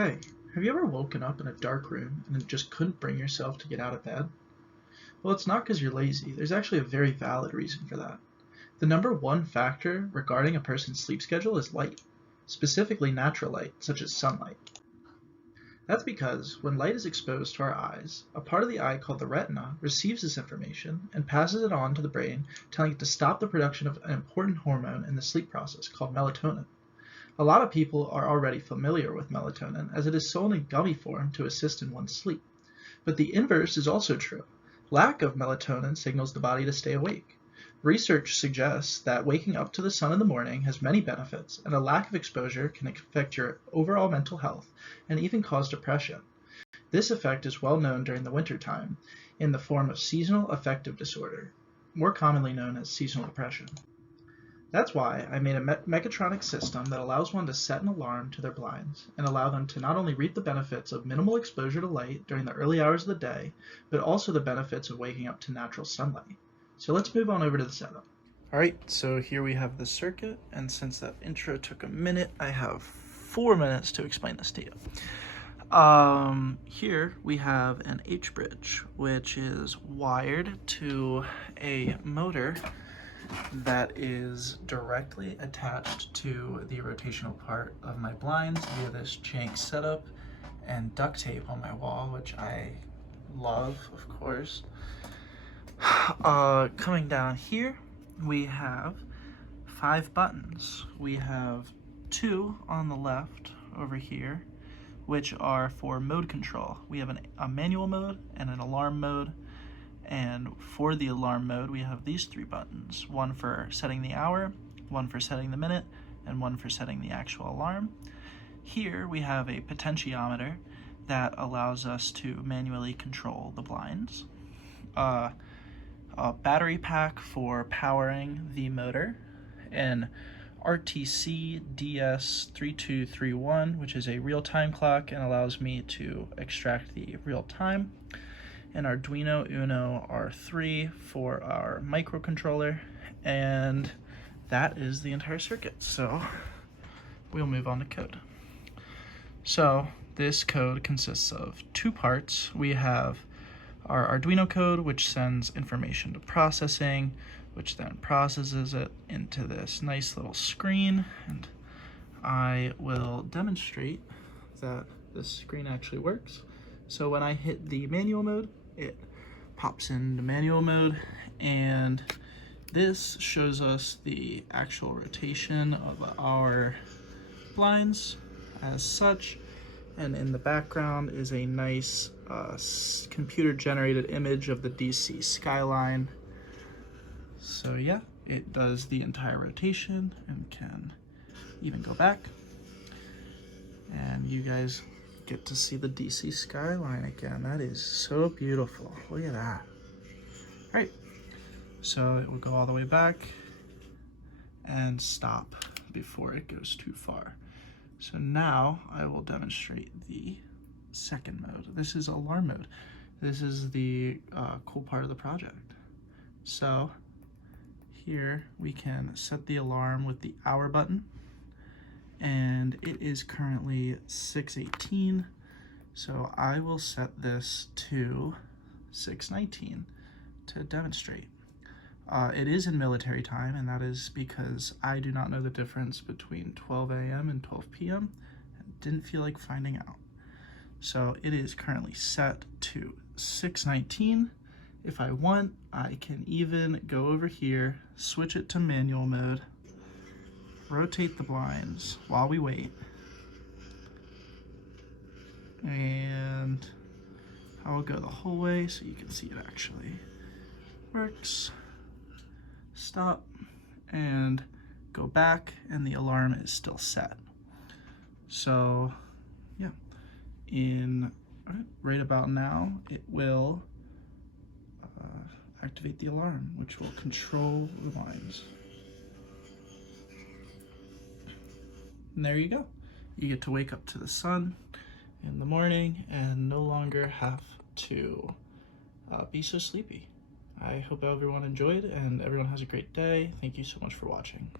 Hey, have you ever woken up in a dark room and just couldn't bring yourself to get out of bed? Well, it's not because you're lazy. There's actually a very valid reason for that. The number one factor regarding a person's sleep schedule is light, specifically natural light, such as sunlight. That's because when light is exposed to our eyes, a part of the eye called the retina receives this information and passes it on to the brain, telling it to stop the production of an important hormone in the sleep process called melatonin. A lot of people are already familiar with melatonin as it is sold in gummy form to assist in one's sleep. But the inverse is also true. Lack of melatonin signals the body to stay awake. Research suggests that waking up to the sun in the morning has many benefits, and a lack of exposure can affect your overall mental health and even cause depression. This effect is well known during the winter time in the form of seasonal affective disorder, more commonly known as seasonal depression. That's why I made a mechatronic system that allows one to set an alarm to their blinds and allow them to not only reap the benefits of minimal exposure to light during the early hours of the day, but also the benefits of waking up to natural sunlight. So let's move on over to the setup. Alright, so here we have the circuit, and since that intro took a minute, I have 4 minutes to explain this to you. Here we have an H-Bridge, which is wired to a motor that is directly attached to the rotational part of my blinds via this jank setup and duct tape on my wall, which I love, of course. Coming down here, we have 5 buttons. We have 2 on the left over here, which are for mode control. We have a manual mode and an alarm mode. And for the alarm mode, we have these 3 buttons, one for setting the hour, one for setting the minute, and one for setting the actual alarm. Here we have a potentiometer that allows us to manually control the blinds. A battery pack for powering the motor, an RTC DS3231, which is a real-time clock and allows me to extract the real time, an Arduino Uno R3 for our microcontroller, and that is the entire circuit. So we'll move on to code. So this code consists of 2 parts. We have our Arduino code, which sends information to processing, which then processes it into this nice little screen, and I will demonstrate that this screen actually works. So when I hit the manual mode, it pops into manual mode, and this shows us the actual rotation of our blinds as such, and in the background is a nice computer generated image of the DC skyline. So yeah, it does the entire rotation and can even go back, and you guys get to see the DC skyline again. That is so beautiful. Look at that. All right, so it will go all the way back and stop before it goes too far. So now I will demonstrate the second mode. This is alarm mode. This is the cool part of the project. So here we can set the alarm with the hour button, and it is currently 6:18, so I will set this to 6:19 to demonstrate. It is in military time, and that is because I do not know the difference between 12 a.m. and 12 p.m. and didn't feel like finding out. So it is currently set to 6:19. If I want, I can even go over here, switch it to manual mode, rotate the blinds while we wait, and I will go the whole way so you can see it actually works. Stop and go back, and the alarm is still set. So yeah, right about now it will activate the alarm, which will control the blinds. And there you go. You get to wake up to the sun in the morning and no longer have to be so sleepy. I hope everyone enjoyed and everyone has a great day. Thank you so much for watching.